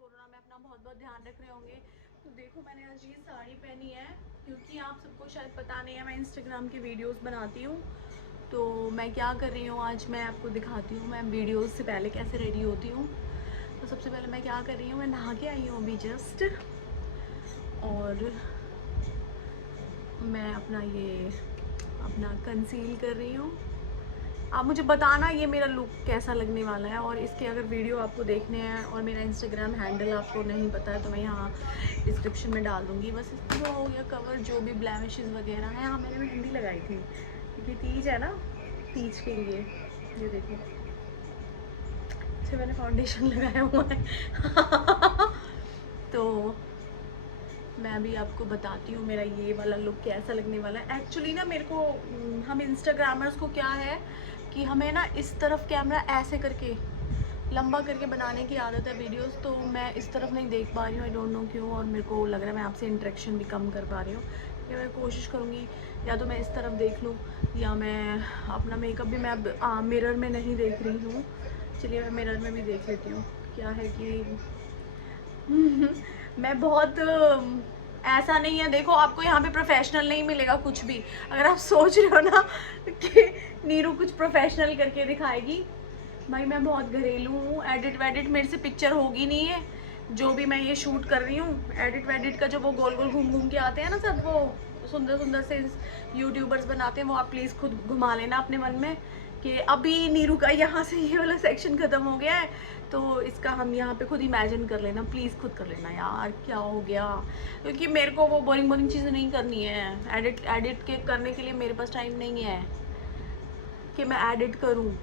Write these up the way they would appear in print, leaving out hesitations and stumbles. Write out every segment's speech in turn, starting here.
Corona में अपना बहुत बहुत ध्यान रख रहे होंगे। तो देखो मैंने आज ये साड़ी पहनी है क्योंकि आप सबको शायद पता नहीं है, मैं इंस्टाग्राम की वीडियोस बनाती हूँ। तो मैं क्या कर रही हूँ आज मैं आपको दिखाती हूँ, मैं वीडियोस से पहले कैसे रेडी होती हूँ। तो सबसे पहले मैं क्या कर रही हूँ, मैं नहा के आई हूँ अभी जस्ट, और मैं अपना कंसील कर रही हूँ। आप मुझे बताना ये मेरा लुक कैसा लगने वाला है, और इसके अगर वीडियो आपको देखने हैं और मेरा इंस्टाग्राम हैंडल आपको नहीं पता है तो मैं यहाँ डिस्क्रिप्शन में डाल दूँगी। बस जो हो गया कवर, जो भी ब्लैमिशेस वगैरह हैं। हाँ मैंने मेहंदी लगाई थी क्योंकि तीज है ना, तीज के लिए ये देखो अच्छा मैंने फाउंडेशन लगाया हुआ है तो मैं अभी आपको बताती हूँ मेरा ये वाला लुक कैसा लगने वाला है। एक्चुअली ना मेरे को हम इंस्टाग्रामर्स को क्या है कि हमें ना इस तरफ कैमरा ऐसे करके लंबा करके बनाने की आदत है वीडियोस, तो मैं इस तरफ नहीं देख पा रही हूँ। आई डोंट नो क्यों, और मेरे को लग रहा है मैं आपसे इंटरेक्शन भी कम कर पा रही हूँ। या मैं कोशिश करूँगी या तो मैं इस तरफ देख लूँ, या मैं अपना मेकअप भी मैं अब मिरर में नहीं देख रही हूँ। चलिए मैं मिरर में भी देख लेती हूँ। क्या है कि मैं बहुत ऐसा नहीं है, देखो आपको यहाँ पे प्रोफेशनल नहीं मिलेगा कुछ भी। अगर आप सोच रहे हो ना कि नीरू कुछ प्रोफेशनल करके दिखाएगी, भाई मैं बहुत घरेलू हूँ। एडिट वेडिट मेरे से पिक्चर होगी नहीं है। जो भी मैं ये शूट कर रही हूँ, एडिट वेडिट का जो वो गोल गोल घूम घूम के आते हैं ना सब, वो सुंदर सुंदर से यूट्यूबर्स बनाते हैं, वो आप प्लीज़ खुद घुमा लेना अपने मन में कि अभी नीरू का यहाँ से ये वाला सेक्शन ख़त्म हो गया है, तो इसका हम यहाँ पे खुद इमेजिन कर लेना, प्लीज़ खुद कर लेना यार क्या हो गया। क्योंकि मेरे को वो बोरिंग बोरिंग चीज़ें नहीं करनी है। एडिट के करने के लिए मेरे पास टाइम नहीं है कि मैं एडिट करूँ।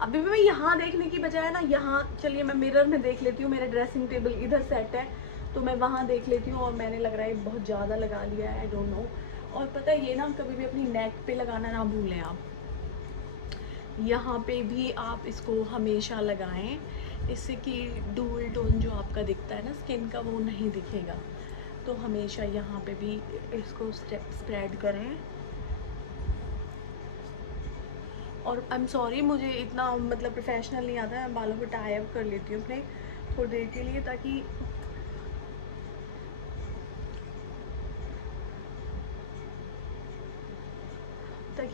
अभी भी मैं यहाँ देखने की बजाय ना, यहाँ चलिए मैं मिरर में देख लेती हूँ। मेरा ड्रेसिंग टेबल इधर सेट है तो मैं वहाँ देख लेती हूँ, और मैंने लग रहा है बहुत ज़्यादा लगा लिया है, आई डोंट नो। और पता है ये ना कभी भी अपनी नेक पे लगाना ना भूलें आप, यहाँ पे भी आप इसको हमेशा लगाएं, इससे कि डुअल टोन जो आपका दिखता है ना स्किन का वो नहीं दिखेगा। तो हमेशा यहाँ पे भी इसको स्प्रेड करें। और आई एम सॉरी मुझे इतना मतलब प्रोफेशनल नहीं आता है, मैं बालों को टाई अप कर लेती हूँ अपने थोड़ी देर के लिए, ताकि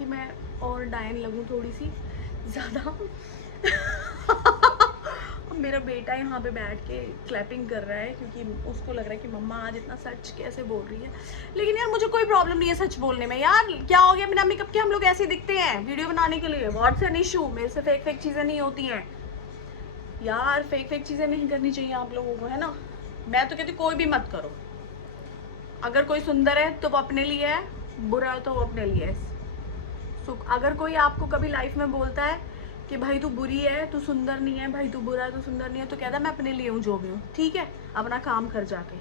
मैं और डायन लगूँ थोड़ी सी ज़्यादा मेरा बेटा यहाँ पे बैठ के क्लैपिंग कर रहा है क्योंकि उसको लग रहा है कि मम्मा आज इतना सच कैसे बोल रही है। लेकिन यार मुझे कोई प्रॉब्लम नहीं है सच बोलने में। यार क्या हो गया, बिना मेकअप के हम लोग ऐसे दिखते हैं वीडियो बनाने के लिए, व्हाट्स एन इशू। मेरे से फेक फेक चीज़ें नहीं होती हैं यार, फेक फेक चीज़ें नहीं करनी चाहिए आप लोगों को, है ना। मैं तो कहती कोई भी मत करो। अगर कोई सुंदर है तो वो अपने लिए है, बुरा है तो वो अपने लिए है। अगर कोई आपको कभी लाइफ में बोलता है कि भाई तू बुरी है, तू सुंदर नहीं है, भाई तू बुरा है, तू सुंदर नहीं है, तो कहता है मैं अपने लिए हूँ जो भी हूँ, ठीक है। अपना काम कर जाके,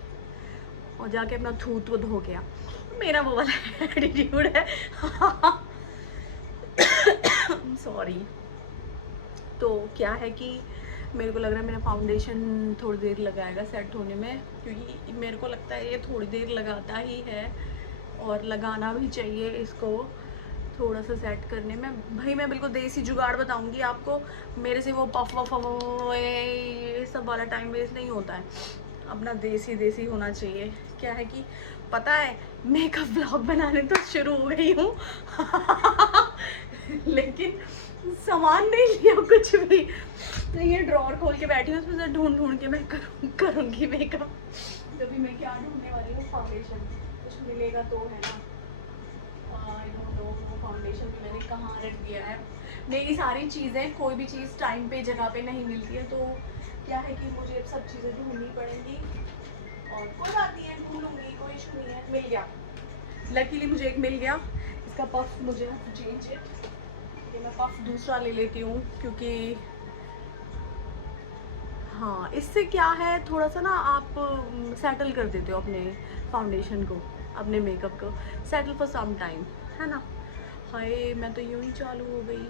और जाके अपना थूत वूत हो गया। मेरा वो वाला एटीट्यूड है सॉरी। तो क्या है कि मेरे को लग रहा है मेरा फाउंडेशन थोड़ी देर लगाएगा सेट होने में, क्योंकि मेरे को लगता है ये थोड़ी देर लगाता ही है और लगाना भी चाहिए इसको थोड़ा सा सेट करने में। भाई मैं बिल्कुल देसी जुगाड़ बताऊंगी आपको, मेरे से वो पफ वफ ये सब वाला टाइम वेस्ट नहीं होता है, अपना देसी देसी होना चाहिए। क्या है कि पता है मेकअप ब्लॉग बनाने तो शुरू हो गई हूँ लेकिन सामान नहीं लिया कुछ भी, तो ये ड्रॉर खोल के बैठी हूँ, उसमें से ढूंढ ढूंढ के मैं करूँगी मेकअप। तभी मैं क्या ढूंढने वाली हूँ, फाउंडेशन। कुछ मिलेगा तो, है ना। आई डोंट नो वो फाउंडेशन भी मैंने कहाँ रख दिया है। मेरी सारी चीज़ें, कोई भी चीज़ टाइम पे जगह पे नहीं मिलती है, तो क्या है कि मुझे सब चीज़ें ढूंढनी पड़ेंगी। और कोई बात नहीं है, ढूंढ लूँगी, कोई इशू नहीं है। मिल गया, लकीली मुझे एक मिल गया। इसका पफ मुझे चेंज है, ये मैं पफ दूसरा ले लेती हूँ क्योंकि हाँ इससे क्या है थोड़ा सा ना आप सेटल कर देते हो अपने फाउंडेशन को, अपने मेकअप को सेटल फॉर सम टाइम, है ना। हाय मैं तो यूं ही चालू हो गई।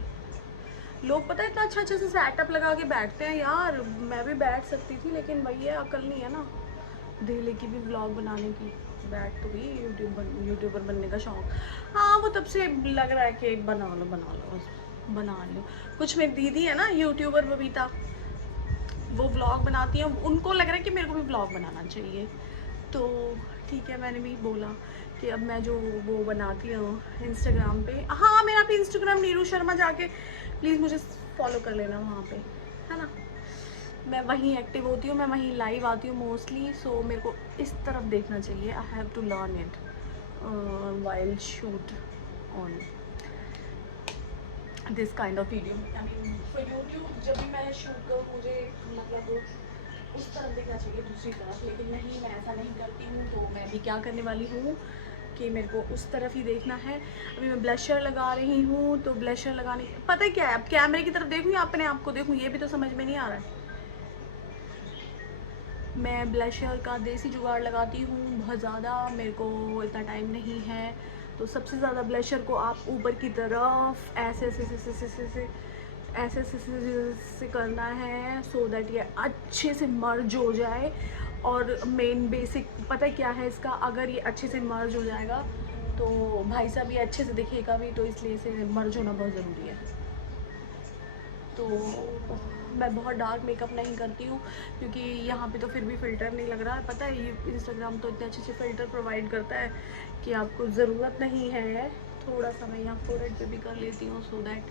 लोग पता है इतना अच्छा अच्छा से सेटअप लगा के बैठते हैं यार, मैं भी बैठ सकती थी लेकिन वही है, अकल नहीं है ना डेली की भी व्लॉग बनाने की। बैठ तो गई, यूट्यूबर बनने का शौक, हाँ वो तब से लग रहा है कि बना लो बस बना लो। कुछ मेरी दीदी है ना यूट्यूबर बबीता, वो व्लॉग बनाती हैं, उनको लग रहा है कि मेरे को भी व्लॉग बनाना चाहिए। तो ठीक है, मैंने भी बोला कि अब मैं जो वो बनाती हूँ इंस्टाग्राम पे, हाँ मेरा भी इंस्टाग्राम नीरू शर्मा, जाके प्लीज़ मुझे फॉलो कर लेना वहाँ पे, है ना। मैं वहीं एक्टिव होती हूँ, मैं वहीं लाइव आती हूँ मोस्टली। सो मेरे को इस तरफ देखना चाहिए, I have to learn it while shoot on this kind of video. I mean for YouTube जब भी मैं शूट करूँ मुझे मतलब उस तरफ देखना चाहिए, दूसरी तरफ, लेकिन नहीं, मैं ऐसा नहीं करती हूँ। तो मैं भी क्या करने वाली हूँ कि मेरे को उस तरफ ही देखना है। अभी मैं ब्लशर लगा रही हूँ, तो ब्लशर लगाने पता है क्या है, अब कैमरे की तरफ देखूँ या अपने आप को देखूँ, ये भी तो समझ में नहीं आ रहा है। मैं ब्लशर का देसी जुगाड़ लगाती हूँ बहुत ज़्यादा, मेरे को इतना टाइम नहीं है। तो सबसे ज़्यादा ब्लशर को आप ऊपर की तरफ ऐसे ऐसे ऐसे ऐसे ऐसे ऐसे ऐसे ऐसे से करना है, सो दैट ये अच्छे से मर्ज हो जाए। और मेन बेसिक पता है क्या है इसका, अगर ये अच्छे से मर्ज हो जाएगा तो भाई साहब ये अच्छे से दिखेगा भी, तो इसलिए इसे मर्ज होना बहुत ज़रूरी है। तो मैं बहुत डार्क मेकअप नहीं करती हूँ, क्योंकि यहाँ पे तो फिर भी फ़िल्टर नहीं लग रहा है। पता है ये इंस्टाग्राम तो इतने अच्छे से फ़िल्टर प्रोवाइड करता है कि आपको ज़रूरत नहीं है। थोड़ा सा मैं यहाँ फोरहेड पे भी कर लेती हूँ, सो दैट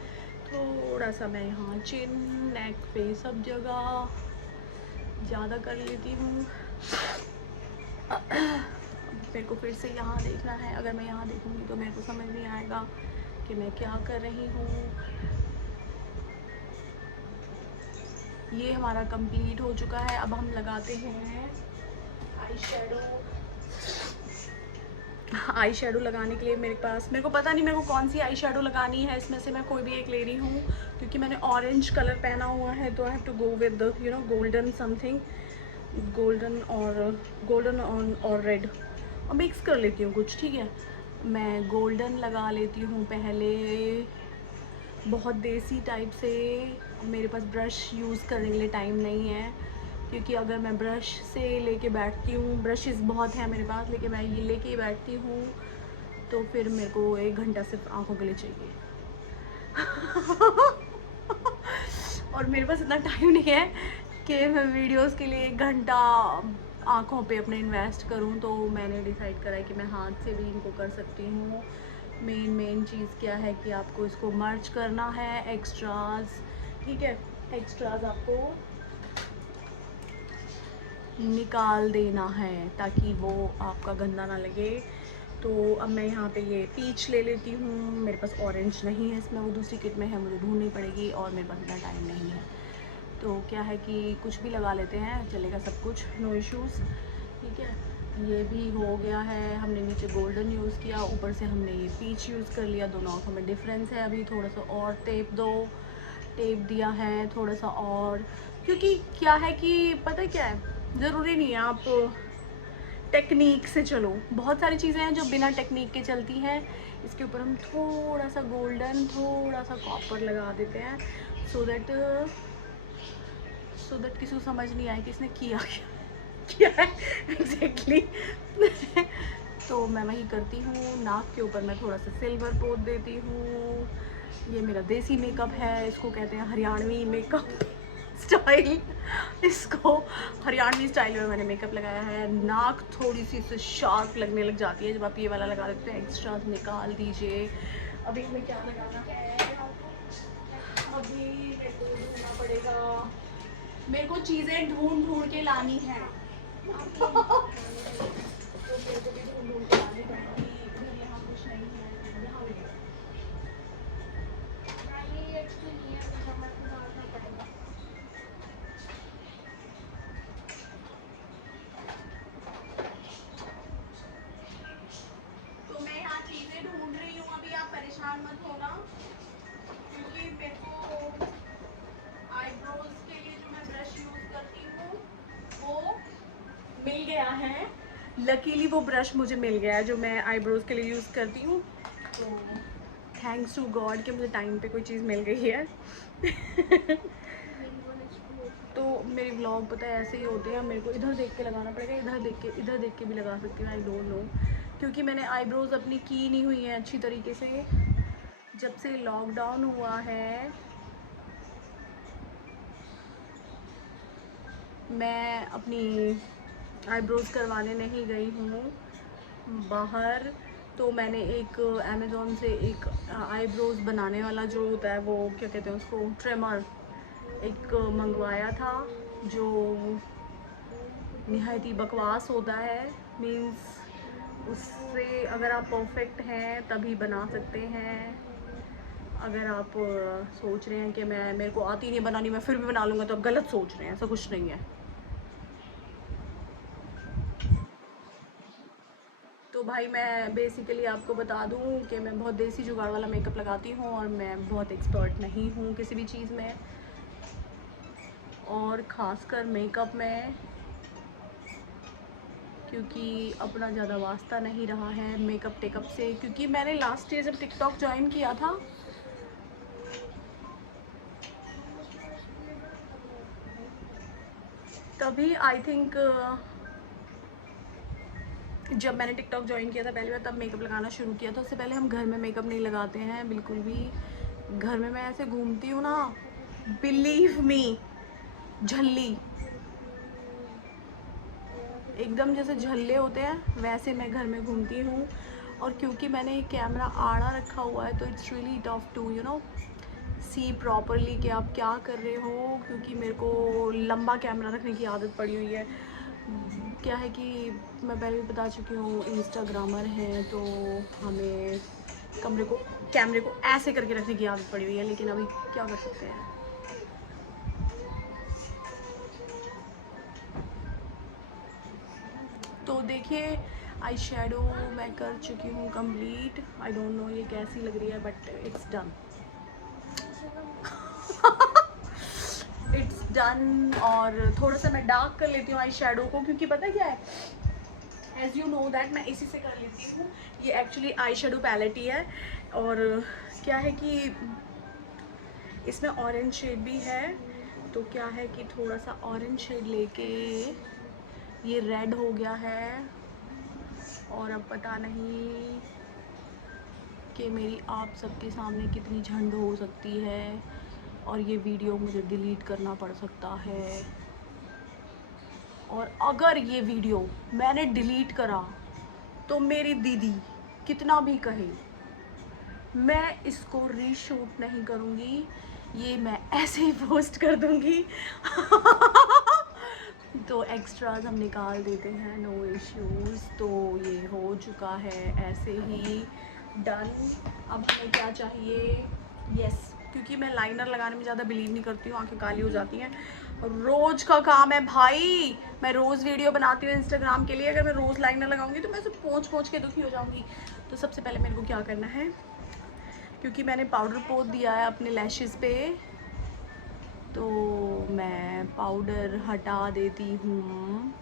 थोड़ा सा मैं यहाँ चिन, नेक पे, सब जगह ज़्यादा कर लेती हूँ। मेरे को फिर से यहाँ देखना है, अगर मैं यहाँ देखूँगी तो मेरे को समझ नहीं आएगा कि मैं क्या कर रही हूँ। ये हमारा कंप्लीट हो चुका है। अब हम लगाते हैं आई शेडो। आई शेडो लगाने के लिए मेरे को पता नहीं मेरे को कौन सी आई शेडो लगानी है, इसमें से मैं कोई भी एक ले रही हूँ, क्योंकि मैंने ऑरेंज कलर पहना हुआ है, तो I have to go with you know golden something, golden और रेड, और मिक्स कर लेती हूँ कुछ। ठीक है, मैं गोल्डन लगा लेती हूँ पहले, बहुत देसी टाइप से। मेरे पास ब्रश यूज़ करने के लिए टाइम नहीं है, क्योंकि अगर मैं ब्रश से लेके बैठती हूँ, ब्रशेस बहुत हैं मेरे पास, लेकिन मैं ये लेके बैठती हूँ तो फिर मेरे को 1 घंटा सिर्फ आँखों के लिए चाहिए। और मेरे पास इतना टाइम नहीं है कि मैं वीडियोस के लिए 1 घंटा आँखों पे अपने इन्वेस्ट करूँ। तो मैंने डिसाइड करा है कि मैं हाथ से भी इनको कर सकती हूँ। मेन चीज़ क्या है कि आपको इसको मर्ज करना है, एक्स्ट्रास, ठीक है, एक्स्ट्रास आपको निकाल देना है ताकि वो आपका गंदा ना लगे। तो अब मैं यहाँ पे ये पीच ले लेती हूँ, मेरे पास ऑरेंज नहीं है इसमें, वो दूसरी किट में है, मुझे ढूंढनी पड़ेगी और मेरे पास इतना टाइम नहीं है। तो क्या है कि कुछ भी लगा लेते हैं, चलेगा सब कुछ, नो इश्यूज़। ठीक है, ये भी हो गया है। हमने नीचे गोल्डन यूज़ किया, ऊपर से हमने ये पीच यूज़ कर लिया, दोनों आँखों में डिफरेंस है। अभी थोड़ा सा और टेप दिया है थोड़ा सा और, क्योंकि क्या है कि पता है क्या है, ज़रूरी नहीं है आप टेक्निक से चलो, बहुत सारी चीज़ें हैं जो बिना टेक्निक के चलती हैं। इसके ऊपर हम थोड़ा सा गोल्डन, थोड़ा सा कॉपर लगा देते हैं, सो दैट किसी को समझ नहीं आए कि इसने किया है एग्जैक्टली। तो मैं वही करती हूँ। नाक के ऊपर मैं थोड़ा सा सिल्वर पोत देती हूँ। ये मेरा देसी मेकअप है, इसको कहते हैं हरियाणवी मेकअप स्टाइल। इसको हरियाणवी स्टाइल में मैंने मेकअप लगाया है। नाक थोड़ी सी इससे शार्प लगने लग जाती है जब आप ये वाला लगा देते हैं, एक्स्ट्रा निकाल दीजिए। अभी हमें क्या लगाना है, अभी मेरे को ढूंढना पड़ेगा, मेरे को चीज़ें ढूंढ के लानी है। तो मेरे को भी ढूंढ के लानी पड़ेगी। इधर यहाँ कुछ नहीं है, यहाँ भी तो मैं यहाँ चीज़ें ढूंढ रही हूँ, अभी आप परेशान मत होना, क्योंकि मेरे को आईब्रोज के लिए जो मैं ब्रश यूज़ करती हूँ वो मिल गया है। लकीली वो ब्रश मुझे मिल गया है जो मैं आईब्रोज के लिए यूज़ करती हूँ। तो थैंक्स टू गॉड कि मुझे टाइम पे कोई चीज़ मिल गई है। तो मेरे व्लॉग पता है ऐसे ही होते हैं, मेरे को इधर देख के लगाना पड़ेगा, इधर देख के भी लगा सकती हूँ, आई डोंट नो, क्योंकि मैंने आईब्रोज अपनी की नहीं हुई है अच्छी तरीके से। जब से लॉकडाउन हुआ है मैं अपनी आईब्रोज़ करवाने नहीं गई हूँ बाहर, तो मैंने एक अमेज़ोन से एक आईब्रोज़ बनाने वाला जो होता है, वो क्या कहते हैं उसको, ट्रिमर एक मंगवाया था, जो निहायत ही बकवास होता है। मीन्स उससे अगर आप परफेक्ट हैं तभी बना सकते हैं। अगर आप सोच रहे हैं कि मेरे को आती नहीं बनानी, मैं फिर भी बना लूँगा, तो आप गलत सोच रहे हैं, ऐसा कुछ नहीं है। तो भाई मैं बेसिकली आपको बता दूं कि मैं बहुत देसी जुगाड़ वाला मेकअप लगाती हूँ और मैं बहुत एक्सपर्ट नहीं हूँ किसी भी चीज़ में, और ख़ासकर मेकअप में, क्योंकि अपना ज़्यादा वास्ता नहीं रहा है मेकअप टेकअप से। क्योंकि मैंने लास्ट ईयर जब टिकटॉक ज्वाइन किया था, तभी आई थिंक जब मैंने टिकटॉक ज्वाइन किया था पहली बार, तब मेकअप लगाना शुरू किया था। उससे पहले हम घर में मेकअप नहीं लगाते हैं बिल्कुल भी। घर में मैं ऐसे घूमती हूँ ना, बिलीव मी, झल्ली एकदम जैसे झल्ले होते हैं वैसे मैं घर में घूमती हूँ। और क्योंकि मैंने एक कैमरा आड़ा रखा हुआ है, तो it's really tough to see properly कि आप क्या कर रहे हो, क्योंकि मेरे को लंबा कैमरा रखने की आदत पड़ी हुई है। क्या है कि मैं पहले भी बता चुकी हूँ, इंस्टाग्रामर हैं, तो हमें कैमरे को ऐसे करके रखने की आदत पड़ी हुई है, लेकिन अभी क्या कर सकते हैं। तो देखिए, आई शेडो मैं कर चुकी हूँ कंप्लीट। आई डोंट नो ये कैसी लग रही है, but it's done. It's done. और थोड़ा सा मैं डार्क कर लेती हूँ आई शेडो को, क्योंकि पता क्या है, एज यू नो दैट मैं इसी से कर लेती हूँ। ये एक्चुअली आई शेडो पैलेट ही है, और क्या है कि इसमें ऑरेंज शेड भी है। तो क्या है कि थोड़ा सा ऑरेंज शेड लेके ये रेड हो गया है, और अब पता नहीं कि मेरी आप सबके सामने कितनी झंड हो सकती है, और ये वीडियो मुझे डिलीट करना पड़ सकता है। और अगर ये वीडियो मैंने डिलीट करा, तो मेरी दीदी कितना भी कहे, मैं इसको रीशूट नहीं करूँगी, ये मैं ऐसे ही पोस्ट कर दूँगी। तो एक्स्ट्राज हम निकाल देते हैं, नो इश्यूज़। तो ये हो चुका है ऐसे ही डन। अब हमें क्या चाहिए, यस, क्योंकि मैं लाइनर लगाने में ज़्यादा बिलीव नहीं करती हूँ, आंखें काली हो जाती हैं। रोज़ का काम है भाई, मैं रोज़ वीडियो बनाती हूँ इंस्टाग्राम के लिए, अगर मैं रोज़ लाइनर लगाऊंगी तो मैं सिर्फ पोंछ के दुखी हो जाऊँगी। तो सबसे पहले मेरे को क्या करना है, क्योंकि मैंने पाउडर पोत दिया है अपने लैशेज़ पे, तो मैं पाउडर हटा देती हूँ,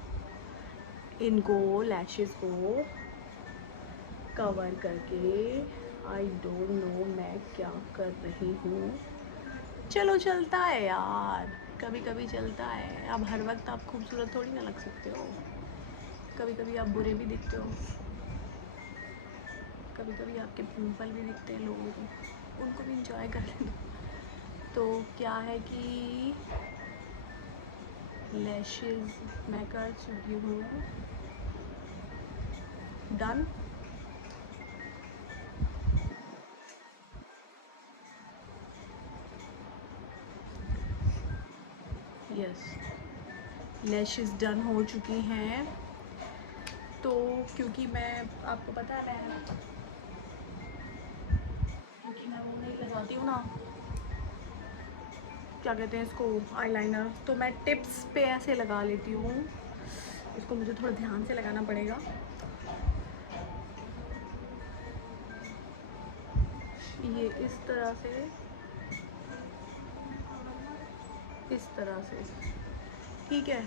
इनको लैशेज़ को कवर करके। आई डोंट नो मैं क्या कर रही हूँ। चलो चलता है यार, कभी कभी चलता है। अब हर वक्त आप खूबसूरत थोड़ी ना लग सकते हो, कभी कभी आप बुरे भी दिखते हो, कभी कभी आपके पिंपल भी दिखते हैं लोगों को, उनको भी इंजॉय कर लेते। तो क्या है कि लैशेज़ मैं कर चुकी हूँ, डन। यस, लैशेज़ डन हो चुकी हैं। तो क्योंकि मैं, आपको पता है क्योंकि मैं वो नहीं लगाती हूँ ना, क्या कहते हैं इसको, आईलाइनर, तो मैं टिप्स पे ऐसे लगा लेती हूँ। इसको मुझे थोड़ा ध्यान से लगाना पड़ेगा। ये इस तरह से, ठीक है।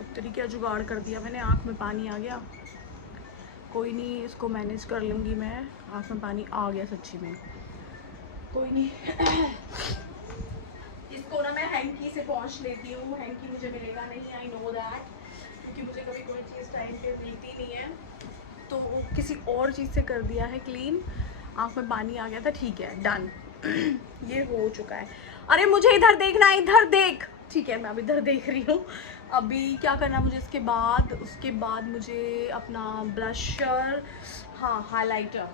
उत्तरी क्या जुगाड़ कर दिया मैंने, आँख में पानी आ गया। कोई नहीं, इसको मैनेज कर लूँगी मैं। आँख में पानी आ गया सच्ची में, कोई नहीं। इसको ना मैं हैंकी से पहुँच लेती हूँ। हैंकी मुझे मिलेगा नहीं, आई नो दैट, क्योंकि मुझे कभी कोई चीज़ टाइम पे मिलती नहीं है। तो वो किसी और चीज़ से कर दिया है क्लीन, आँख में पानी आ गया था। ठीक है, डन। ये हो चुका है। अरे मुझे इधर देखना है, इधर देख। ठीक है, मैं अब इधर देख रही हूँ। अभी क्या करना है मुझे इसके बाद? उसके बाद मुझे अपना ब्लशर, हाँ हाइलाइटर,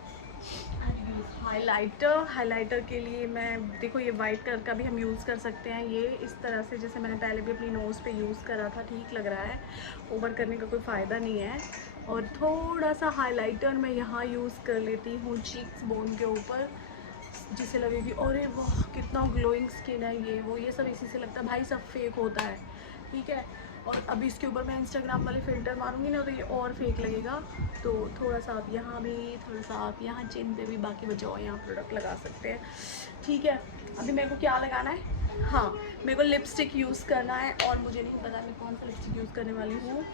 हाइलाइटर के लिए मैं, देखो ये वाइट कलर का भी हम यूज़ कर सकते हैं। ये इस तरह से, जैसे मैंने पहले भी अपनी नोज़ पे यूज़ करा था, ठीक लग रहा है। ओवर करने का कोई फ़ायदा नहीं है। और थोड़ा सा हाइलाइटर मैं यहाँ यूज़ कर लेती हूँ चीक्स बोन के ऊपर, जिससे लगेगी अरे वाह कितना ग्लोइंग स्किन है ये सब इसी से लगता है भाई, सब फेक होता है। ठीक है, और अभी इसके ऊपर मैं इंस्टाग्राम वाले फ़िल्टर मारूंगी ना तो ये और फेक लगेगा। तो थोड़ा सा आप यहाँ भी, थोड़ा सा आप यहाँ चिन पे भी, बाकी बचाओ यहाँ प्रोडक्ट लगा सकते हैं। ठीक है, अभी मेरे को क्या लगाना है? हाँ, मेरे को लिपस्टिक यूज़ करना है, और मुझे नहीं पता मैं कौन सा लिपस्टिक यूज़ करने वाली हूँ।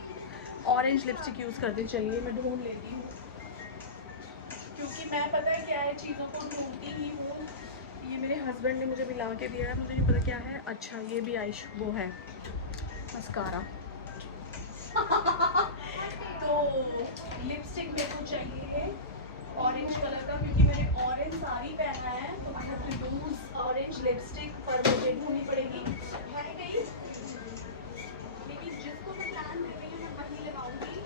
ऑरेंज लिपस्टिक यूज़ करते, चलिए मैं ढूंढ लेती हूँ, क्योंकि मैं पता है क्या है, चीज़ों को ढूंढती ही हूँ। ये मेरे हस्बैंड ने मुझे भी ला के दिया है, मुझे नहीं पता क्या है। अच्छा, ये भी आइश वो है मस्कारा। तो लिपस्टिक मेरे को चाहिए ऑरेंज कलर का, क्योंकि मैंने ऑरेंज साड़ी पहना है, तो I have to use orange lipstick. पर मुझे ढूंढनी पड़ेगी, है कहीं, लेकिन जिसको मैं प्लान कर रही हूँ मैं वही लगाऊंगी।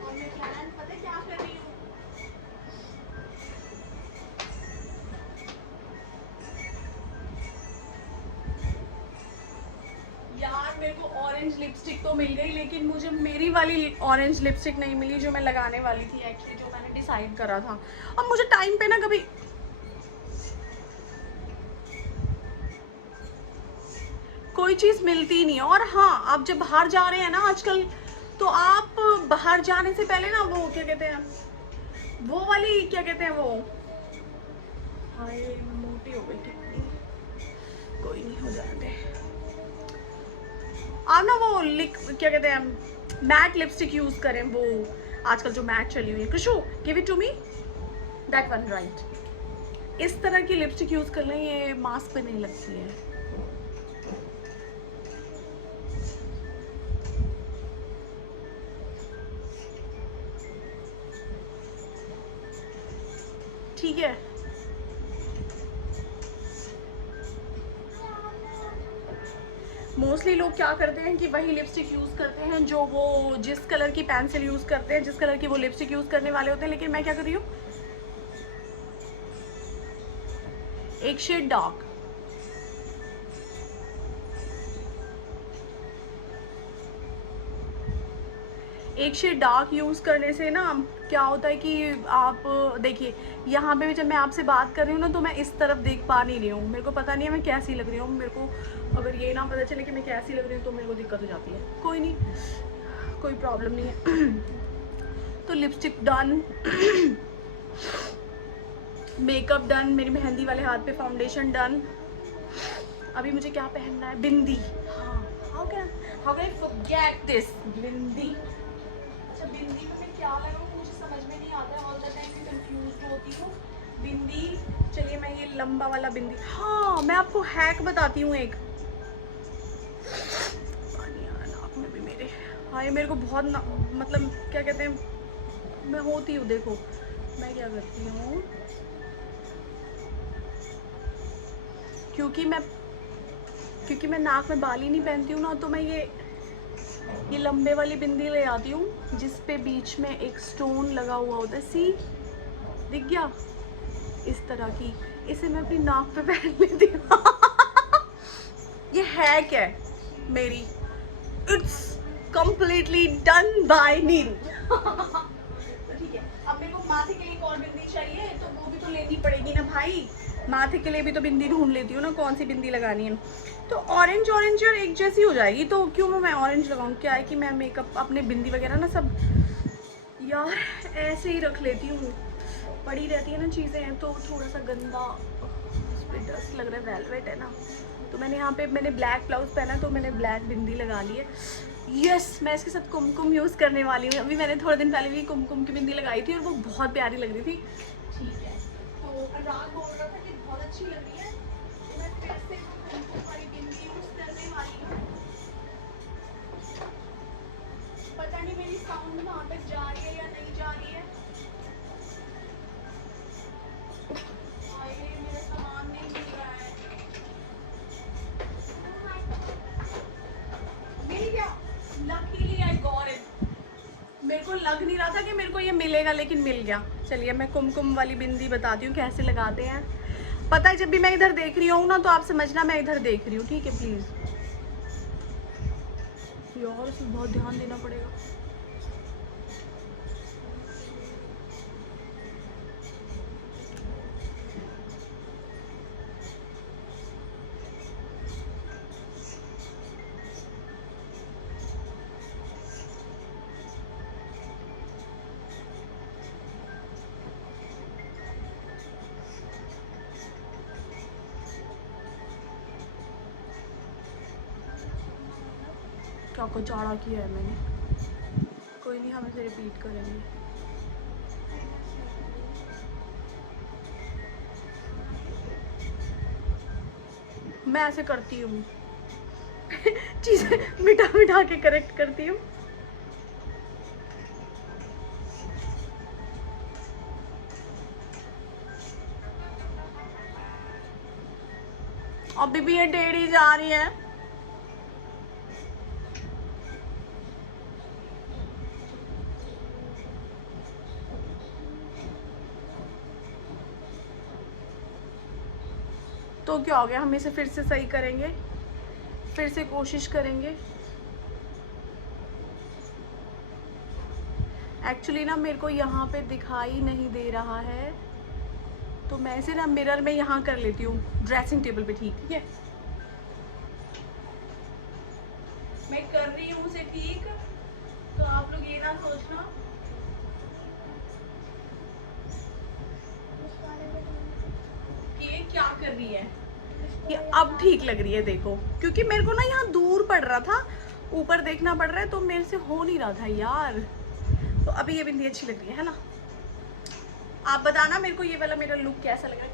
और मैं प्लान पता है क्या कर रही हूँ? यार मेरे को ऑरेंज लिपस्टिक तो मिल गई, लेकिन मुझे मेरी वाली ऑरेंज लिपस्टिक नहीं मिली जो मैं लगाने वाली थी एक्चुअली, जो मैंने डिसाइड करा था। अब मुझे टाइम पे ना कभी कोई चीज़ मिलती नहीं है। और हाँ, आप जब बाहर जा रहे हैं ना आजकल, तो आप बाहर जाने से पहले ना वो क्या कहते हैं, वो वाली क्या कहते हैं वो, हाय मोटी हो गई कितनी, कोई नहीं, हो जाते। आप ना वो क्या कहते हैं, मैट लिपस्टिक यूज करें, वो आजकल जो मैट चली हुई है। Krishu, give it to me that one, right. इस तरह की लिपस्टिक यूज कर लें, ये मास्क पे नहीं लगती है। ठीक है, मोस्टली लोग क्या करते हैं कि वही लिपस्टिक यूज़ करते हैं जो वो जिस कलर की पेंसिल यूज़ करते हैं, जिस कलर की वो लिपस्टिक यूज़ करने वाले होते हैं। लेकिन मैं क्या कर रही हूँ, एक शेड डार्क, एक शेड डार्क यूज़ करने से ना क्या होता है कि आप देखिए, यहाँ पे भी जब मैं आपसे बात कर रही हूँ ना, तो मैं इस तरफ देख पा नहीं रही हूँ। मेरे को पता नहीं है मैं कैसी लग रही हूँ। मेरे को अगर ये ना पता चले कि मैं कैसी लग रही हूँ तो मेरे को दिक्कत हो जाती है। कोई नहीं, कोई प्रॉब्लम नहीं है। तो लिपस्टिक डन, मेकअप डन, मेरी मेहंदी वाले हाथ पे फाउंडेशन डन। अभी मुझे क्या पहनना है? बिंदी। हाँ, how can I forget this, bindi. अच्छा, बिंदी में मैं क्या लगाऊं मुझे समझ में नहीं आता है, ऑल द टाइम मैं कंफ्यूज होती हूँ। बिंदी, चलिए मैं ये लंबा वाला बिंदी, हाँ मैं आपको हैक बताती हूँ एक। पानी आ रहा है नाक में भी मेरे। हाँ, ये मेरे को बहुत मतलब क्या कहते हैं, मैं होती हूँ, देखो मैं क्या करती हूँ, क्योंकि मैं नाक में बाल ही नहीं पहनती हूँ ना, तो मैं ये लंबे वाली बिंदी ले आती हूँ जिस पे बीच में एक स्टोन लगा हुआ होता है। सी, दिख गया? इस तरह की, इसे मैं अपनी नाक पे पहन लेती हूँ। ये हैक है मेरी, it's completely done by Neeru. तो ठीक है, अब मेरे को माथे के लिए एक और बिंदी चाहिए, तो वो भी तो लेनी पड़ेगी ना भाई। माथे के लिए भी तो बिंदी ढूंढ लेती हूँ ना, कौन सी बिंदी लगानी है। तो ऑरेंज ऑरेंज और एक जैसी हो जाएगी, तो क्यों मैं ऑरेंज लगाऊँ? क्या है कि मैं मेकअप अपने बिंदी वगैरह ना सब यार ऐसे ही रख लेती हूँ, पड़ी रहती है ना चीज़ें, तो थोड़ा सा गंदा उस पर डस्ट लग रहा है, वेलवेट है ना। तो मैंने यहाँ पे मैंने ब्लैक ब्लाउज पहना, तो मैंने ब्लैक बिंदी लगा ली है। यस, मैं इसके साथ कुमकुम यूज़ करने वाली हूँ। अभी मैंने थोड़े दिन पहले भी कुमकुम की बिंदी लगाई थी और वो बहुत प्यारी लग रही थी। ठीक है, तो अनुराग बोल रहा था कि बहुत अच्छी लग रही है, तो मैं फिर से कुमकुम वाली बिंदी यूज़ करने वाली हूँ। पता नहीं मेरी साउंड वहां तक जा रही है या नहीं जा रही है। मेरा सामान नहीं मिल रहा है। मिल गया, लकीली आई गॉट इट। मेरे को लग नहीं रहा था कि मेरे को ये मिलेगा, लेकिन मिल गया। चलिए मैं कुमकुम वाली बिंदी बताती हूँ कैसे लगाते हैं। पता है, जब भी मैं इधर देख रही हूँ ना, तो आप समझना मैं इधर देख रही हूँ, ठीक है प्लीज। यार इसमें बहुत ध्यान देना पड़ेगा। क्या को चौड़ा किया है मैंने। कोई नहीं, हम इसे रिपीट करेंगे। मैं ऐसे करती हूँ चीजें मिटा मिटा के करेक्ट करती हूँ। अभी भी ये टेढ़ी जा रही है। तो क्या हो गया, हम इसे फिर से सही करेंगे, फिर से कोशिश करेंगे। एक्चुअली ना मेरे को यहाँ पे दिखाई नहीं दे रहा है, तो मैं इसे ना मिरर में यहाँ कर लेती हूँ, ड्रेसिंग टेबल पे। ठीक है, मैं कर रही हूँ उसे ठीक, तो आप लोग ये ना सोचना कि ये क्या कर रही है। ये अब ठीक लग रही है, देखो, क्योंकि मेरे को ना यहाँ दूर पड़ रहा था, ऊपर देखना पड़ रहा है, तो मेरे से हो नहीं रहा था यार। तो अभी ये बिंदी अच्छी लग रही है ना। आप बताना मेरे को ये वाला मेरा लुक कैसा लग रहा है।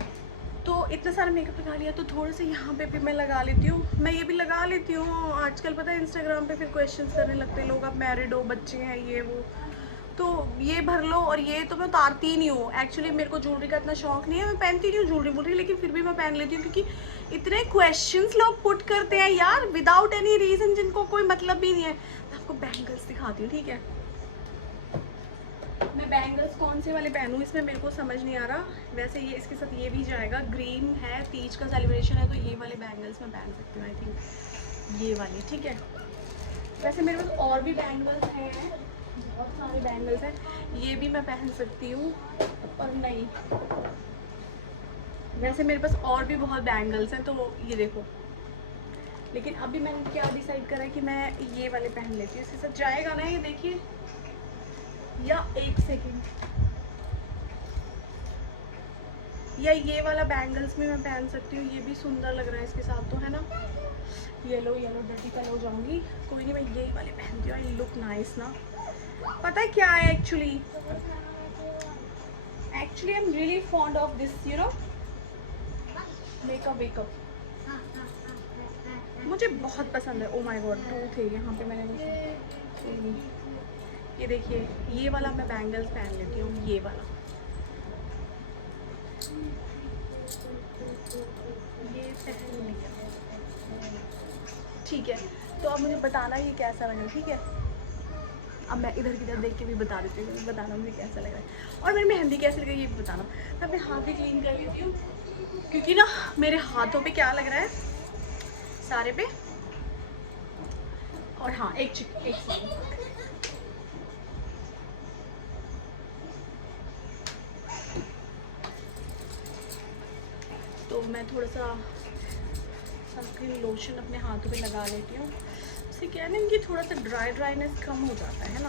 तो इतना सारा मेकअप लगा लिया, तो थोड़ा सा यहाँ पे भी मैं लगा लेती हूँ। मैं ये भी लगा लेती हूँ। आजकल पता है इंस्टाग्राम पे फिर क्वेश्चंस करने लगते हैं लोग, आप मैरिड हो, बच्चे हैं, ये वो, तो ये भर लो। और ये तो मैं उतारती ही नहीं हूँ। एक्चुअली मेरे को ज्वेलरी का इतना शौक नहीं है, मैं पहनती नहीं हूँ ज्वेलरी वूलरी, लेकिन फिर भी मैं पहन लेती हूँ, क्योंकि इतने क्वेश्चंस लोग पुट करते हैं यार विदाउट एनी रीज़न, जिनको कोई मतलब भी नहीं है। मैं आपको बैंगल्स दिखाती हूँ, ठीक है। मैं बैंगल्स कौन से वाले पहनूँ, इसमें मेरे को समझ नहीं आ रहा। वैसे ये इसके साथ ये भी जाएगा, ग्रीन है, तीज का सेलिब्रेशन है, तो ये वाले बैंगल्स मैं पहन सकती हूँ, आई थिंक ये वाले, ठीक है। वैसे मेरे पास और भी बैंगल्स हैं, बहुत सारे बैंगल्स हैं, ये भी मैं पहन सकती हूँ। और नहीं, वैसे मेरे पास और भी बहुत बैंगल्स हैं, तो ये देखो। लेकिन अभी मैंने क्या डिसाइड करा है कि मैं ये वाले पहन लेती हूँ, इसके साथ जाएगा ना ये, देखिए। या एक सेकेंड, या ये वाला बैंगल्स भी मैं पहन सकती हूँ, ये भी सुंदर लग रहा है इसके साथ, तो है ना। येलो येलो डर्टी कलर हो जाऊंगी, कोई नहीं, मैं यही वाले पहनती हूँ। आई लुक नाइस ना। पता है क्या है, actually I am really fond of this, you know, makeup. मुझे बहुत पसंद है। ओ माय गॉड, दो थे यहाँ पे, मैंने ये देखिए, ये वाला मैं बैंगल्स पहन लेती हूँ, ये वाला, ये पहन लिया, ठीक है। तो अब मुझे बताना ये कैसा लगा, ठीक है। अब मैं इधर की तरफ देख के भी बता देती हूँ, बताना मुझे कैसा लग रहा है, और मेरी मेहंदी कैसी लग रही है ये भी बताना। मैं अपने हाथ भी क्लीन कर लेती हूँ, क्योंकि ना मेरे हाथों पे क्या लग रहा है, सारे पे। और हाँ, एक सेकंड, तो मैं थोड़ा सा सनस्क्रीन लोशन अपने हाथों पे लगा लेती हूँ। इससे क्या है ना, इनकी थोड़ा सा ड्राइनेस कम हो जाता है ना।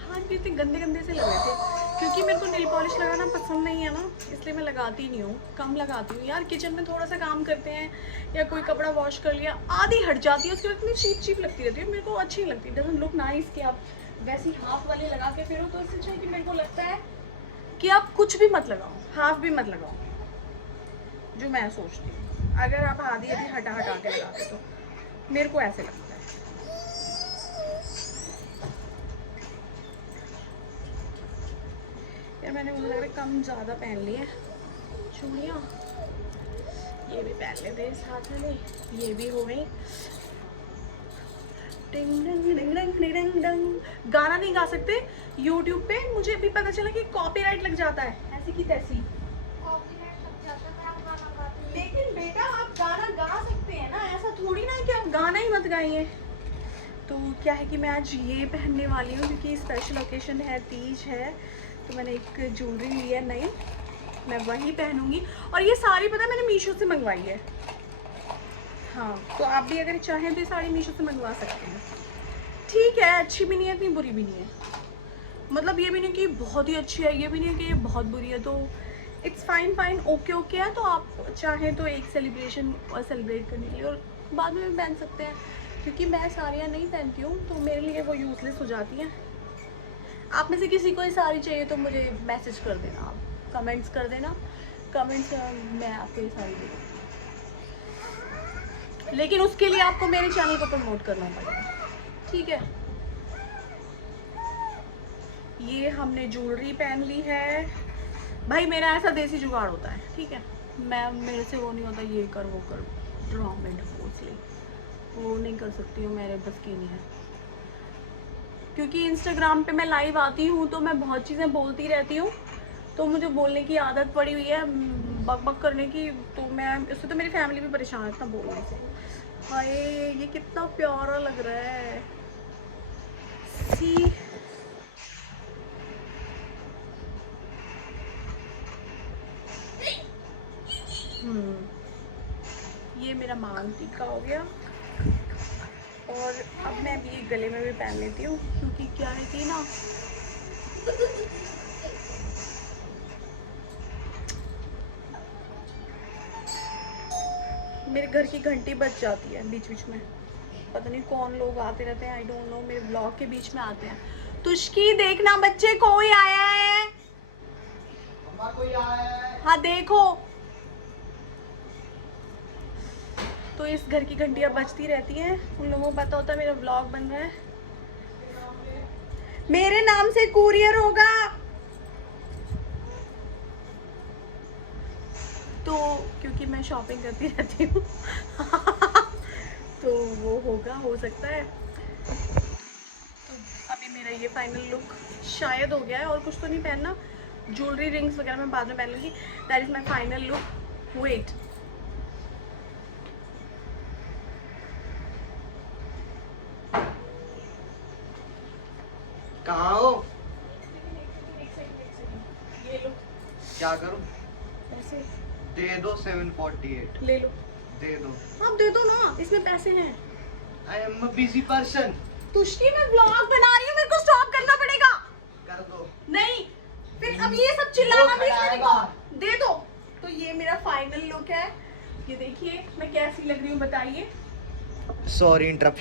हाथ भी इतने गंदे गंदे से लगे थे, क्योंकि मेरे को नेल पॉलिश लगाना पसंद नहीं है ना, इसलिए मैं लगाती नहीं हूँ, कम लगाती हूँ यार। किचन में थोड़ा सा काम करते हैं या कोई कपड़ा वॉश कर लिया, आधी हट जाती है, उसके बाद इतनी चीप लगती रहती है, मेरे को अच्छी नहीं लगती। डजंट लुक नाइस कि आप वैसी हाफ वाले लगा के फिरो, तो इससे अच्छा है कि मेरे को लगता है कि आप कुछ भी मत लगाओ, हाफ भी मत लगाओ, जो मैं सोचती हूँ। अगर आप आधी हटा के लगाते तो मेरे को ऐसे लगता है। यार मैंने मुझे लग रहा है कम ज़्यादा पहन ली है चूड़ियाँ। ये भी पहन लेते हैं साथ में, ये भी हो गई। डिंग डिंग डिंग डिंग डिंग डिंग डिंग। गाना नहीं गा सकते YouTube पे, मुझे भी पता चला कि कॉपीराइट लग जाता है ऐसी की तैसी। लेकिन बेटा आप गाना गा सकते हैं ना, ऐसा थोड़ी ना है कि आप गाना ही मत गाइए। तो क्या है कि मैं आज ये पहनने वाली हूँ क्योंकि स्पेशल ओकेशन है, तीज है, तो मैंने एक ज्वेलरी ली है नई, मैं वही पहनूंगी। और ये साड़ी पता है मैंने मीशो से मंगवाई है। हाँ तो आप भी अगर चाहें तो ये साड़ी मीशो से मंगवा सकते हैं। ठीक है, अच्छी भी नहीं है, इतनी बुरी भी नहीं है, मतलब ये भी नहीं कि बहुत ही अच्छी है, ये भी नहीं है कि ये बहुत बुरी है, तो it's fine fine okay okay है। तो आप चाहें तो एक सेलिब्रेशन और सेलिब्रेट करने के लिए और बाद में भी पहन सकते हैं, क्योंकि मैं साड़ियाँ नहीं पहनती हूँ तो मेरे लिए वो यूज़लेस हो जाती हैं। आप में से किसी को ये साड़ी चाहिए तो मुझे मैसेज कर देना, आप कमेंट्स कर देना, कमेंट्स मैं आपको ये साड़ी दे दूँगी। लेकिन उसके लिए आपको मेरे चैनल को प्रमोट करना पड़ेगा, ठीक है। ये हमने ज्वेलरी पहन ली है भाई, मेरा ऐसा देसी जुगाड़ होता है, ठीक है। मेरे से वो नहीं होता ये कर वो कर, ड्रामेड फोर्सली वो नहीं कर सकती हूँ, मेरे बस की नहीं है। क्योंकि इंस्टाग्राम पे मैं लाइव आती हूँ तो मैं बहुत चीज़ें बोलती रहती हूँ, तो मुझे बोलने की आदत पड़ी हुई है, बक बक करने की। तो मैं उससे तो मेरी फैमिली भी परेशान है इतना बोलने से। हाय ये कितना प्यारा लग रहा है, सी ये मेरा मांग टीका हो गया। और अब मैं भी गले में भी पहन लेती हूँ, क्योंकि क्या है कि ना मेरे घर की घंटी बज जाती है बीच बीच में, पता नहीं कौन लोग आते रहते हैं, आई डोंट नो, मेरे ब्लॉग के बीच में आते हैं। तुष्की देखना बच्चे कोई आया है, कोई आया है, हाँ देखो। तो इस घर की घंटियाँ बजती रहती हैं, उन लोगों को पता होता है मेरा व्लॉग बन रहा है, मेरे नाम से कुरियर होगा, तो क्योंकि मैं शॉपिंग करती रहती हूँ तो वो होगा, हो सकता है। तो अभी मेरा ये फाइनल लुक शायद हो गया है, और कुछ तो नहीं पहनना, ज्वेलरी रिंग्स वगैरह मैं बाद में पहन लूँगी। That is my final look. Wait, कहाँ हो? ये लो, क्या करूं? पैसे दे दो 748। ले लो, दे दो। आप दे दो ना, इसमें पैसे हैं। I am a busy person. Tushki मैं व्लॉग बना रही हूँ, मेरे को स्टॉप करना पड़ेगा। कर दो। नहीं फिर अब ये सब चिल्लाना भी वो मेरे खड़ा को दे दो। तो ये मेरा फाइनल लुक है, ये देखिए मैं कैसी लग रही हूँ बताइए। Sorry interrupt.